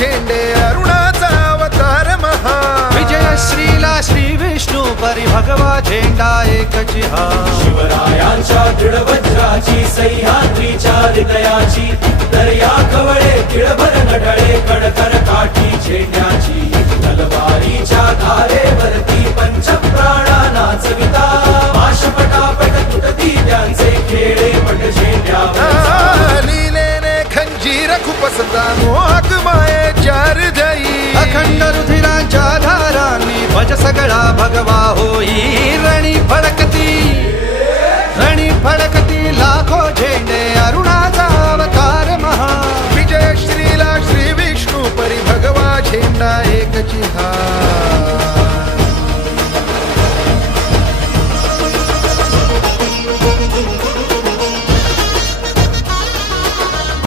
झेंडे अरुणाचा अवतार महा विजयश्रीला श्री विष्णू परी भगवा झेंडा एकची हा शिवरायांच्या दृढवज्राची सह्याद्रीच्या हृदयाची दर्या खवळे तिळभर नडळे कडकर काठी झेंड्याची तलवारीच्या धारेवरती पंचप्राणा नाचविता पाशपटापट तुटती त्यांचे खेळे पट झेंड्यावर लीलेने खंजीर खुपसता मोहक मायेच्या हृदयी अखंड रुधिरांच्या धारांनी भज सगळा भगवा होई रणी फडकती लाखो झेंडे